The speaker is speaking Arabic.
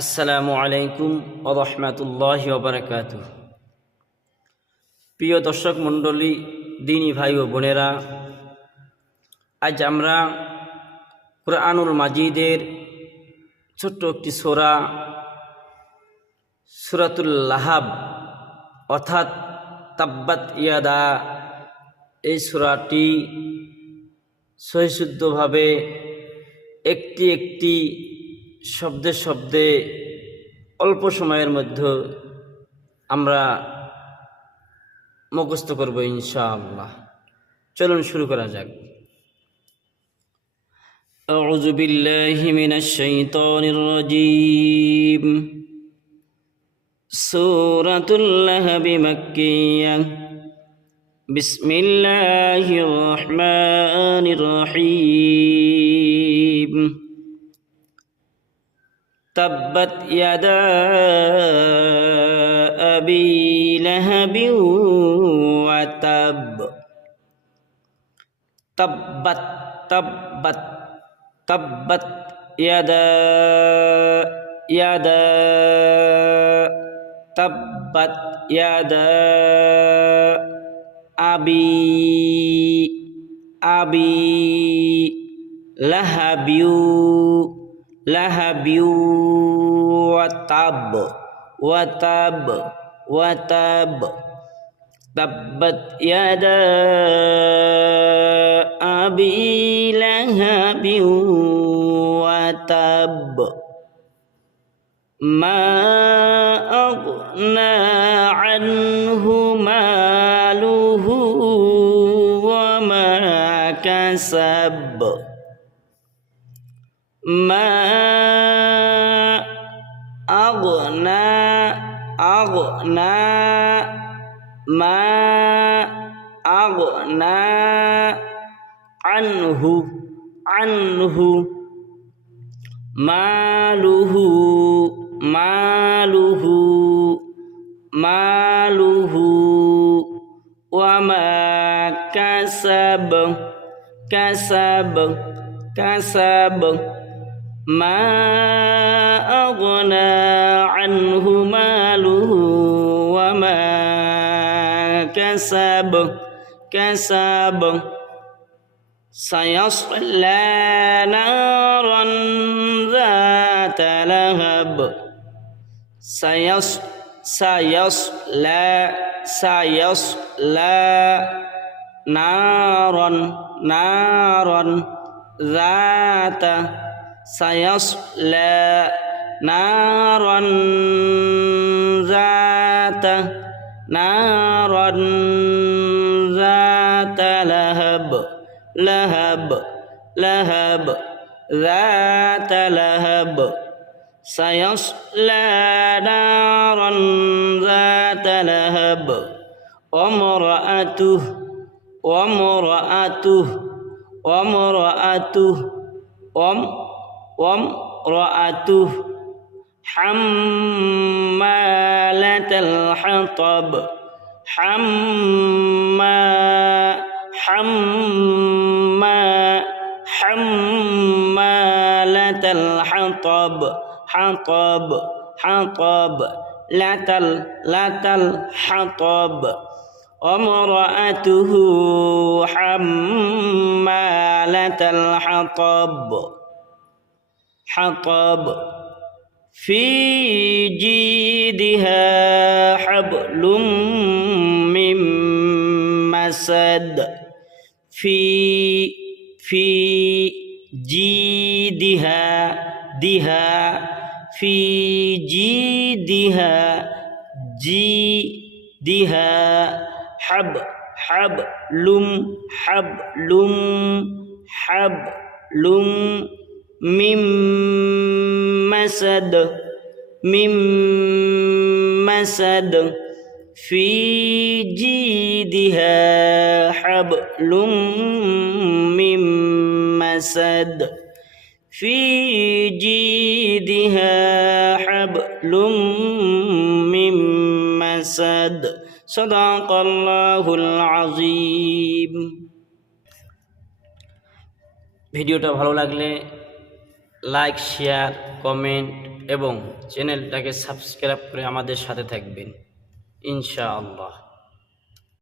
আসসালামু আলাইকুম ওয়া রাহমাতুল্লাহি ওয়া বারাকাতুহু। প্রিয় দর্শক মণ্ডলী, দিনী ভাই ও বোনেরা, আজ আমরা কুরআনুল মাজিদের ছোট্ট একটি সূরা সূরাতুল লাহাব অর্থাৎ তাব্বাত ইয়াদা, এই সূরাটি সহিশুদ্ধভাবে একটি একটি শব্দে শব্দে অল্প সময়ের মধ্যে আমরা মুখস্থ করব ইনশাআল্লাহ। চলুন শুরু করা যাক। আউযু বিল্লাহি মিনাশ শাইতানির রাজীম। সূরাতুল লাহাব মাক্কিয়াহ। বিসমিল্লাহির রহমানির রহিম। تبت يدا أبي لهب وتب. تبت تبت تبت يدا يدا تبت يدا أبي أبي لهب لهب وتب وتب وتب. تبت يدا أبي لهب وتب. ما أغنى عنه ماله وما كسب. ما أغنى أغنى ما أغنى عنه عنه ماله ماله ماله وما كسب كسب كسب. ما أغنى عنه ماله وما كسب كسب. سيصلى نارا ذات لهب. سيصلى نارا نارا ذات. سيصلى نارا ذات نارا ذات لهب لهب لهب ذات لهب. سيصلى نارا ذات لهب. وامرأته وامرأته وامرأته وامرأته حمالة الحطب. حمالة الحطب. حطب حطب لتل الحطب. وامرأته حمالة الحطب حطب. في جيدها حبل من مسد. في جيدها دها في جيدها جيدها حبل من مسد من مسد. في جيدها حبل من مسد. في جيدها حبل من مسد. صدق الله العظيم. ভিডিওটা ভালো লাগলে লাইক, শেয়ার, কমেন্ট এবং চ্যানেলটাকে সাবস্ক্রাইব করে আমাদের সাথে থাকবেন ইনশাআল্লাহ।